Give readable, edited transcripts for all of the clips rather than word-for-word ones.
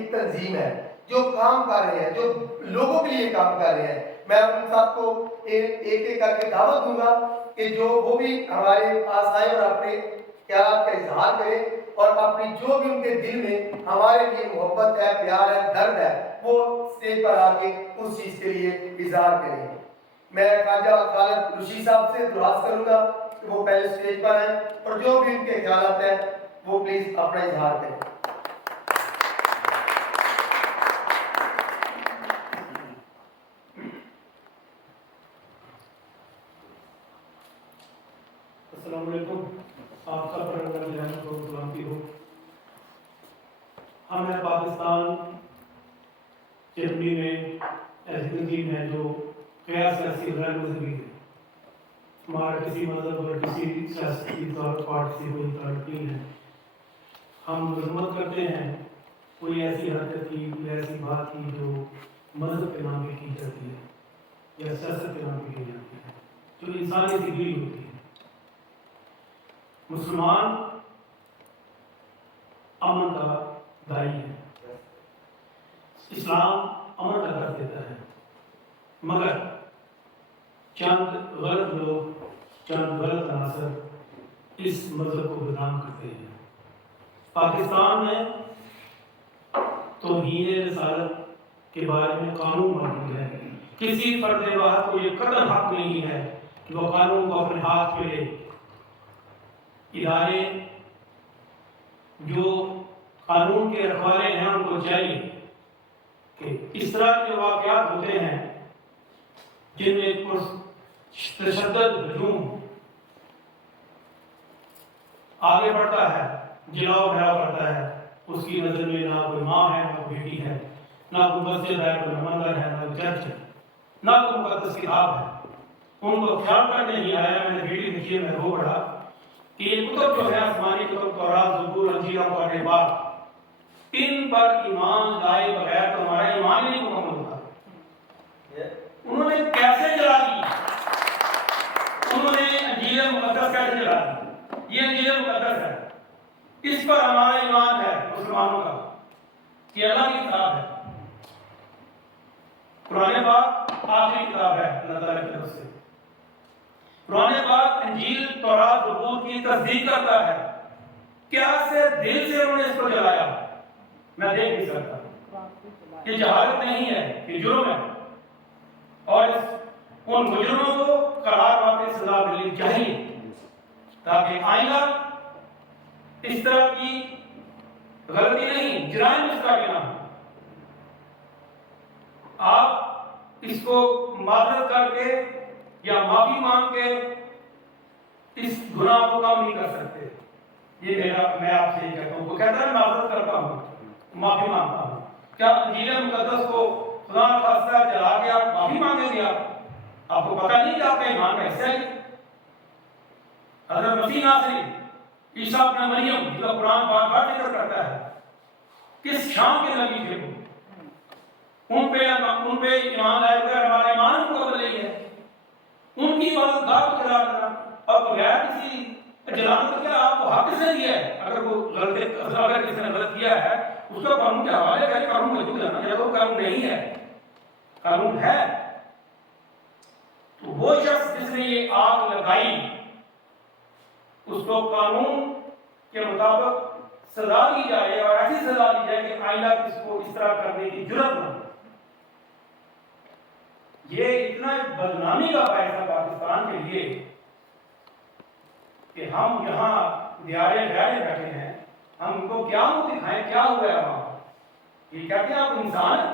ایک تنظیم ہے جو کام کر رہے ہیں، جو لوگوں کے لیے کام کر رہے ہیں. میں ان سب کو ایک ایک کر کے دعوت دوں گا کہ جو وہ بھی ہمارے پاس آئے اور اپنے خیالات کا اظہار کریں اور اپنی جو بھی ان کے دل میں ہمارے لیے محبت ہے، پیار ہے، درد ہے، وہ اسٹیج پر آ کے اس چیز کے لیے اظہار کریں. میں خواجہ خالد رشید صاحب سے درخواست کروں گا کہ وہ پہلے اسٹیج پر آئیں اور جو بھی ان کے خیالات ہیں وہ پلیز اپنا اظہار کریں. السلام علیکم. آپ سب پر رحمت و سلامتی ہو. ہم ہیں پاکستان جرمنی میں ایسی تنظیم ہے جو غیر سیاسی غیر مذہبی ہے. ہمارا کسی مذہب اور کسی سیاسی پارٹی سے کوئی تعلق نہیں ہے. ہم مذمت کرتے ہیں کوئی ایسی حرکت کی، کوئی ایسی بات کی جو مذہب کے نام پہ کی جاتی ہے یا سیاست کے نام پہ کی جاتی ہے، جو انسانی سگری ہوتی ہے. مسلمان امن کا دائی ہے. اسلام امن کا درس دیتا ہے، مگر چند غلط لوگ، چند غلط عناصر اس مذہب کو بدنام کرتے ہیں. پاکستان میں توہین رسالت کے بارے میں قانون موجود ہے. کسی فرد واحد کو یہ قطعاً حق نہیں ہے کہ وہ قانون کو اپنے ہاتھ میں لے. ادارے جو قانون کے رکھوالے ہیں ان کو چاہیے کہ اس طرح کے واقعات ہوتے ہیں جن میں تشدد ہجوم آگے بڑھتا ہے، جلاؤ بھڑا پڑتا ہے. اس کی نظر میں نہ کوئی ماں ہے، نہ کوئی بیٹی ہے، نہ کوئی مسجد ہے، کوئی مندر ہے، نہ کوئی چرچ ہے، نہ کوئی مقدس کتاب ہے. ان کو خیال کرنے نہیں آیا. میں نے بیٹی دیکھی، میں رو پڑا کہ یہ کتب جو ہے آسمانی کتب، تورات، زبور، انجیل اور قرآن پاک، ان پر ایمان لائے بغیر تو ہمارا ایمان نہیں مکمل ہوتا. انہوں نے کیسے جلا دی؟ انہوں نے انجیل مقدس کیسے جلا دی؟ یہ انجیل مقدس ہے، اس پر ہمارا ایمان ہے مسلمانوں کا کہ اللہ کی کتاب ہے. قرآن پاک آخری کتاب ہے اللہ تعالیٰ کی طرف سے. قرآن پاک انجیل، تورات، زبور کی تصدیق کرتا ہے. کیا سے دل سے انہوں نے اس کو جلایا؟ میں دیکھ نہیں سکتا. یہ جہالت نہیں ہے، یہ جرم ہے. اور ان مجرموں کو قرار واقعی سزا ملنی چاہیے تاکہ آئندہ اس طرح کی غلطی نہیں، جرائم اس طرح کے نہ ہو. آپ اس کو معذرت کر کے یا معافی مانگ کے اس گناہ کو کم نہیں کر سکتے. یہ میں آپ سے یہ کہتا ہوں. وہ کہتا ہے معذرت کرتا ہوں، معافی مانگتا ہوں. کیا انجیل مقدس کو خدا نخواستہ جلا کے آپ معافی مانگیں گے؟ آپ کو پتہ نہیں کہ آپ کا ایمان کیسے ہے؟ حضرت مسیح ناصری، عیسیٰ ابن مریم، جس کا قرآن بار بار ذکر کرتا ہے، کس شان کے نبی تھے وہ؟ ان پہ ایمان لائے بغیر ہمارا ایمان مکمل نہیں ہے. ان کی عبادت گاہ کو جلا دینا اور بغیر کسی جلانے کا کیا آپ کو حق کس نے دیا ہے؟ اگر وہ اگر کسی نے غلط کیا ہے اس کا قانون کے حوالے کرے. قانون موجود ہے نا، یا تو قانون نہیں ہے، قانون ہے. تو وہ شخص جس نے یہ آگ لگائی اس کو قانون کے مطابق سزا دی جائے اور ایسی سزا دی جائے کہ آئندہ کس کو اس طرح کرنے کی جرت نہ ہو. یہ اتنا بدنامی کا باعث ہے پاکستان کے لیے کہ ہم یہاں دیارے غیرے بیٹھے ہیں. ہم ان کو کیا منہ دکھائیں؟ کیا ہوا ہے وہاں؟ یہ کہتے ہیں آپ انسان ہیں،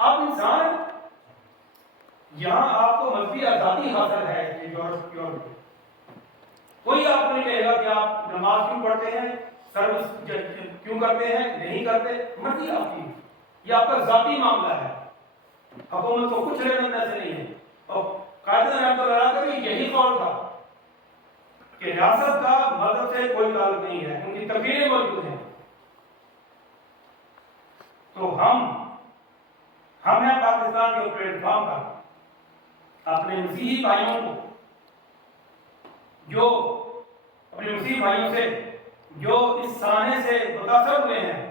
آپ انسان ہیں. یہاں آپ کو مذہبی آزادی حاصل ہے. یہ یورپ کوئی آپ کو نہیں کہے گا کہ آپ نماز کیوں پڑھتے ہیں، سروس کیوں کرتے ہیں، نہیں کرتے. مرضی آپ کی، یہ آپ کا ذاتی معاملہ ہے. حکومت کو کچھ لینا سے نہیں ہے. اور قائد رحمۃ اللہ کا بھی یہی قول تھا کہ ریاست کا مذہب سے کوئی تعلق نہیں ہے. ان کی تقریریں موجود ہیں. تو ہم ہیں پاکستان کے پلیٹ فارم پر اپنے مسیحی بھائیوں کو، جو اپنے مسیحی بھائیوں سے جو اس سانے سے متاثر ہوئے ہیں